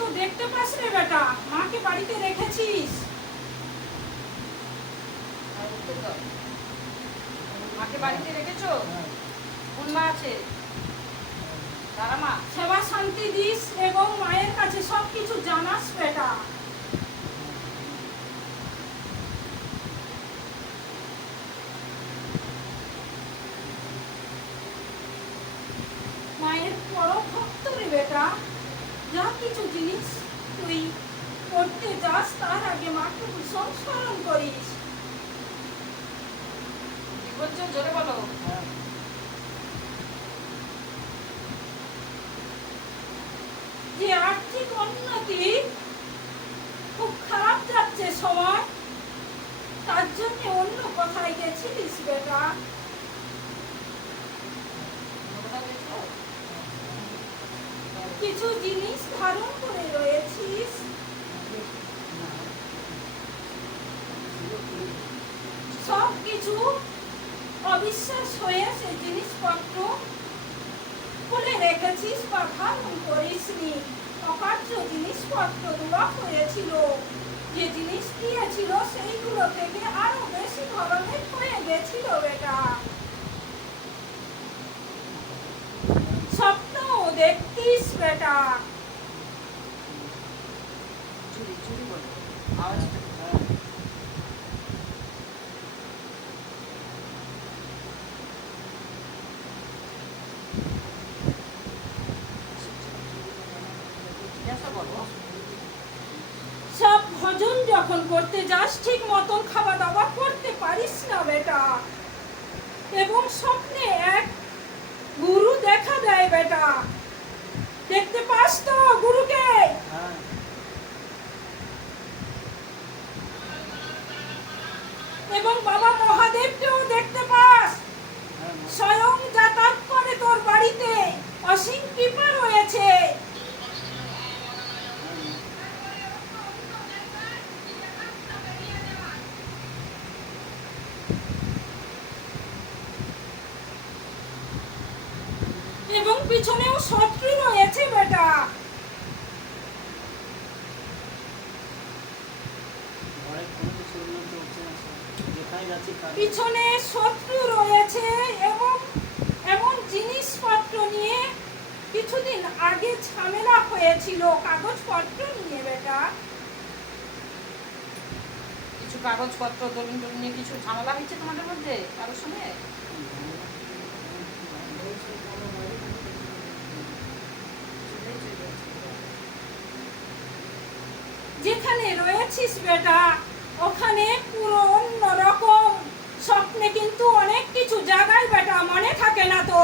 তো দেখতে পাস রে বেটা, মাকে বাড়িতে রেখেছিস। মাকে বাড়িতে রেখেছো? কোন মা আছে? তারা মা। সেবা শান্তি দিস এবং মায়ের কাছে সব কিছু জানাস বেটা। মায়ের ভক্ত রে বেটা। যা কিছু জিনিস তুই করতে যাস তার আগে মাকে সংস্মরণ করিস। বলছো জোরে বলো। যে আর্থিক উন্নতি খুব খারাপ যাচ্ছে সময় তার জন্য অন্য কোথায় গেছিলিস বেটা কোথাও গেছো? কিছু জিনিস ধারণ করে রয়েছিস। সব কিছু অবিশ্বাস হয়ে সে জিনিসপত্র খুলে রেখেছিস বা ধারণ করিসনি। অকার্য জিনিসপত্র দেওয়া হয়েছিল। যে জিনিস দিয়েছিল সেইগুলো থেকে আরও বেশি ধরনের হয়ে গেছিল বেটা। স্বপ্ন দেখতিস বেটা চুরি চুরি বলো আওয়াজটা সব ভজন যখন করতে যাস ঠিক মতন খাওয়া দাওয়া করতে পারিস না বেটা। এবং স্বপ্নে এক গুরু দেখা দেয় বেটা। দেখতে পাস তো গুরুকে। এবং বাবা মহাদেবকেও দেখতে পাস। স্বয়ং যাতায়াত করে তোর বাড়িতে। অসীম কৃপা রয়েছে। এবং পিছনেও শত্রু রয়েছে বেটা। পিছনে শত্রু রয়েছে এবং এমন জিনিসপত্র নিয়ে কিছুদিন আগে ঝামেলা হয়েছিল, কাগজপত্র নিয়ে বেটা। কিছু কাগজপত্র দলিল নিয়ে কিছু ঝামেলা হয়েছে তোমাদের মধ্যে কারোর সঙ্গে? রয়েছিস বেটা। ওখানে পুরো অন্য রকম স্বপ্নে কিন্তু অনেক কিছু জায়গায় বেটা মনে থাকে না তো।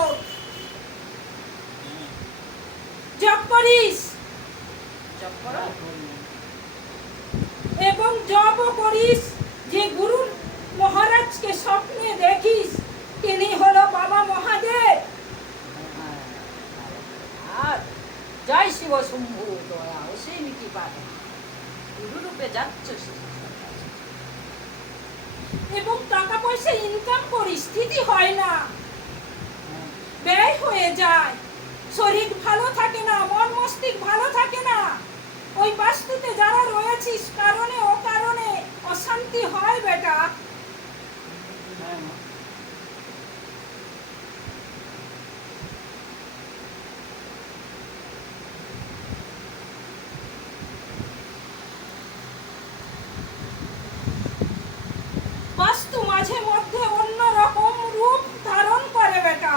জব করিস? জব করো? এবং জবও করিস। যে গুরু মহারাজকে স্বপ্নে দেখিস তিনি হলো বাবা মহাদেব। আর জয় শিব শম্ভু দয়া অসীম কি পাবে গুরুরূপে যাচ্ছ এবং টাকা পয়সা ইনকাম পরিস্থিতি হয় না। ব্যয় হয়ে যায়। শরীর ভালো থাকে না, মন মস্তিষ্ক ভালো থাকে না ওই বাস্তুতে যারা রয়েছিস কারণে ও কারণে অশান্তি হয় বেটা হ্যাঁ মা বাস্তু মাঝে মধ্যে অন্য রকম রূপ ধারণ করে বেটা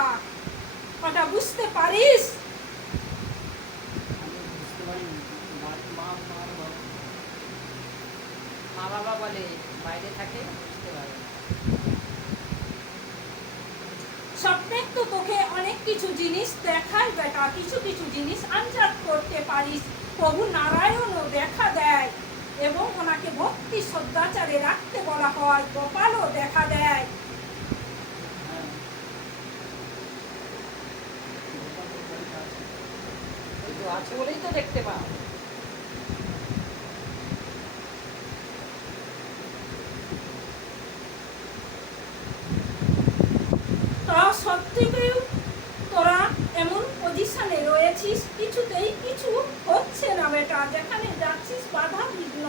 ওটা বুঝতে পারিস? মা বাবা বলে বাইরে থাকে বুঝতে পারে না। স্বপ্নে তো তোকে অনেক কিছু জিনিস দেখায় বেটা। কিছু কিছু জিনিস আঞ্জাত করতে পারিস। প্রভু নারায়ণও দেখা দেয় এবং ওনাকে ভক্তি শ্রদ্ধাচারে রাখতে বলা হয় গোপালও দেখা দেয় হ্যাঁ গোপাল তো বাড়িতে আছে। ওই তো আছে বলেই তো দেখতে পাও। কিছুতেই কিছু হচ্ছে না বেটা, যেখানে যাচ্ছিস বাধা বিঘ্ন।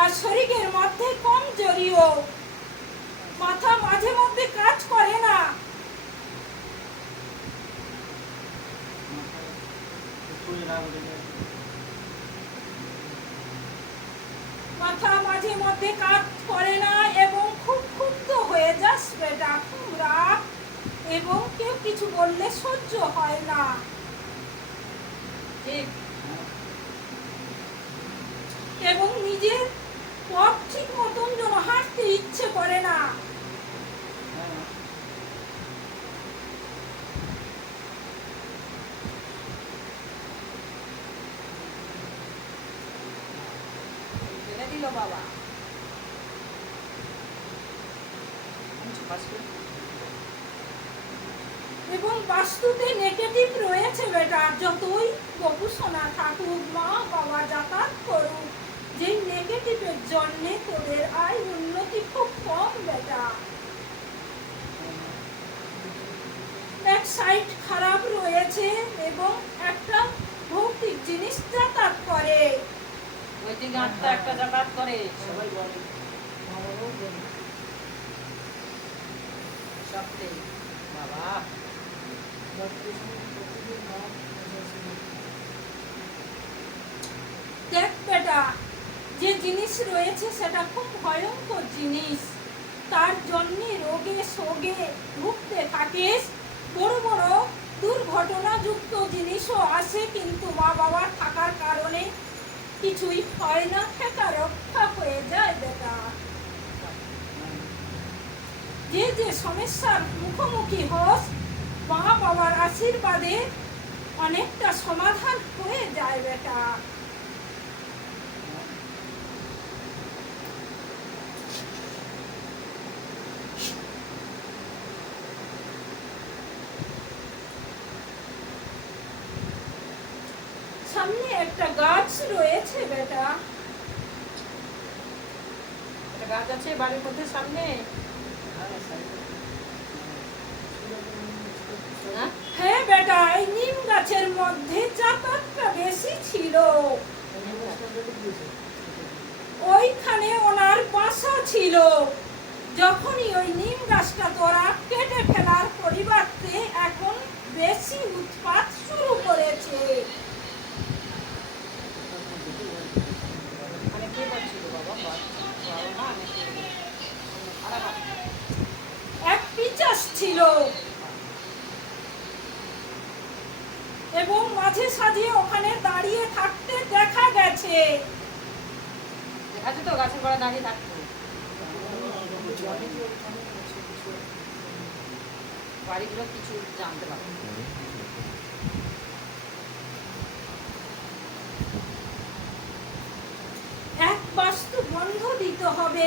আর শরীরের মধ্যে কম জড়িও মাথা মাঝে মধ্যে কাজ করে না মাথায় একটুই রাগ উঠে যায় মাথা মাঝে মধ্যে কাজ করে না এবং খুব ক্ষুব্ধ হয়ে যাস বেটা খুব রাগ। এবং কেউ কিছু বললে সহ্য হয় না। এবং নিজের পথ ঠিক মতন যেন হাঁটতে ইচ্ছে করে না হ্যাঁ ফেলে দিল বাবা আনছো পাশ করে। এবং বাস্তুতে নেগেটিভ রয়েছে বেটা যতই গবেষণা থাকুক মা বাবা যাতায়াত করুক যে নেগেটিভের জন্যে তোদের আয় উন্নতি খুব কম বেটা। এক সাইড খারাপ রয়েছে এবং একটা ভৌতিক জিনিস যাতায়াত করে। ওই দিকে একটা যাতায়াত করে। সবাই বলে। সবটাই বাবা, দেখ বেটা, যে জিনিস রয়েছে সেটা খুব ভয়ঙ্কর জিনিস। তার জন্যে রোগে সোগে ভুগতে থাকিস। বড় বড় দুর্ঘটনাযুক্ত জিনিসও আসে কিন্তু মা বাবার থাকার কারণে কিছুই হয় না থেকে রক্ষা হয়ে যায় বেটা। যে যে সমস্যার মুখোমুখি হস মা বাবার আশীর্বাদে অনেকটা সমাধান হয়ে যায় বেটা। সামনে একটা গাছ রয়েছে বেটা। গাছ আছে বাড়ির মধ্যে সামনে। হ্যাঁ বেটা, এই নিম গাছের মধ্যে চাকাতটা বেশি ছিল। ওইখানে ওনার বাসা ছিল। যখনই ওই নিম গাছটা তোরা কেটে ফেলার পরিবর্তে এখন বেশি উৎপাত শুরু করেছে মানে কে বলছিল বাবা বাবা মা নাকি খারাপ আছে? এক পিচাস ছিল এবং মাঝে সাজিয়ে ওখানে দাঁড়িয়ে থাকতে দেখা গেছে। দেখা যেত গাছের গোড়া দাঁড়িয়ে থাকতো। বাড়িগুলো কিছু জানতে পারতো। এক বাস্তু বন্ধ দিতে হবে।